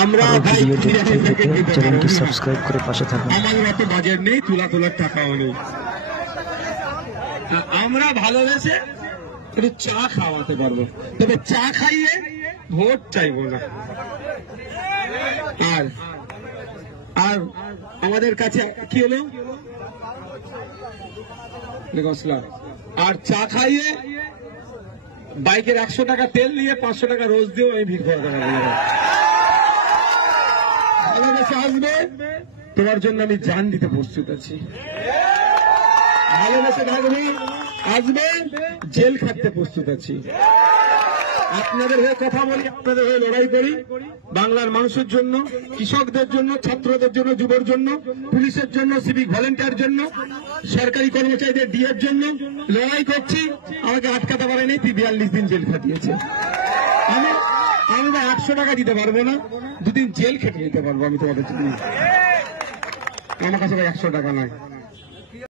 আমরা ভিডিও দেখতে চ্যানেলটি সাবস্ক্রাইব করে পাশে থাকুন। আমাদের অত বাজেট নেই, তোলার টাকাও নেই। আমরা ভালোবেসে একটু চা খাওয়াতে পারবো, তবে চা খাইয়ে ভোট চাইবো না। আর আর আমাদের কাছে কি হলো, আর চা খাইয়ে বাইকের 100 টাকা তেল দিয়ে 500 টাকা রোজ দিয়েও আমি ভিড় করাতে পারবো না। ভালোবেসে আসবে, তোমার জন্য আমি জান দিতে প্রস্তুত আছি। ভালোবেসে থাকবে, আসবে, জেল খাটতে প্রস্তুত আছি। আপনাদের হয়ে কথা বলি, আপনাদের হয়ে লড়াই করি, বাংলার মানুষের জন্য, কৃষকদের জন্য, ছাত্রদের জন্য, যুবর জন্য, পুলিশের জন্য, সিভিক ভলেন্টিয়ার জন্য, সরকারি কর্মচারীদের ডিএর জন্য লড়াই করছি। আমাকে আটকাতে পারেনি, 42 দিন জেল খাটিয়েছে। আমি 800 টাকা দিতে পারবো না, 2 দিন জেল খেটে নিতে পারবো আমি তোমাদের জন্য। আমার কাছে 100 টাকা নাই।